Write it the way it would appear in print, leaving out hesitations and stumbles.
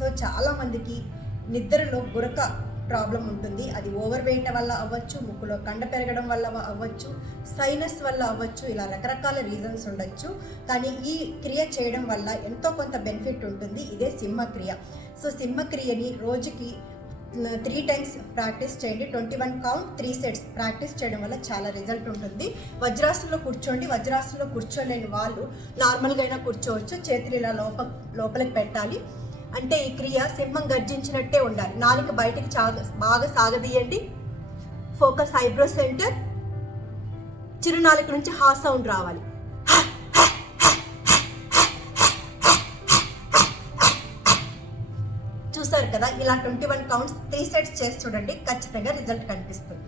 So చాలామందికి నిద్రలో గురక problem ఉంటుంది. అది ఓవర్ వెయిట్ వల్ల అవ్వచ్చు, ముక్కులో కండ పెరగడం వల్ల అవ్వచ్చు, సైనస్ వల్ల అవ్వచ్చు, ఇలా రకరకాల రీజన్స్ ఉండొచ్చు. కానీ ఈ క్రియ చేయడం వల్ల ఎంతో కొంత బెనిఫిట్ ఉంటుంది. ఇదే సింహక్రియ. సో సింహక్రియని రోజుకి 3 times ప్రాక్టీస్ చేయండి. 21 count 3 sets ప్రాక్టీస్ చేయడం వల్ల చాలా రిజల్ట్ ఉంటుంది. వజ్రాసనంలో కూర్చోండి. వజ్రాసనంలో కూర్చోలేని వాళ్ళు నార్మల్గా అయినా కూర్చోవచ్చు. చేతులు ఇలా లోపలికి పెట్టాలి. అంటే ఈ క్రియ సింహం గర్జించినట్టే ఉండాలి. నాలుక బయటికి బాగా సాగదీయండి. Focus eyebrow center. చిరునాలుక నుంచి హా సౌండ్ రావాలి. చూసారు కదా, ఇలా 21 counts 3 sets చేసి చూడండి. ఖచ్చితంగా రిజల్ట్ కనిపిస్తుంది.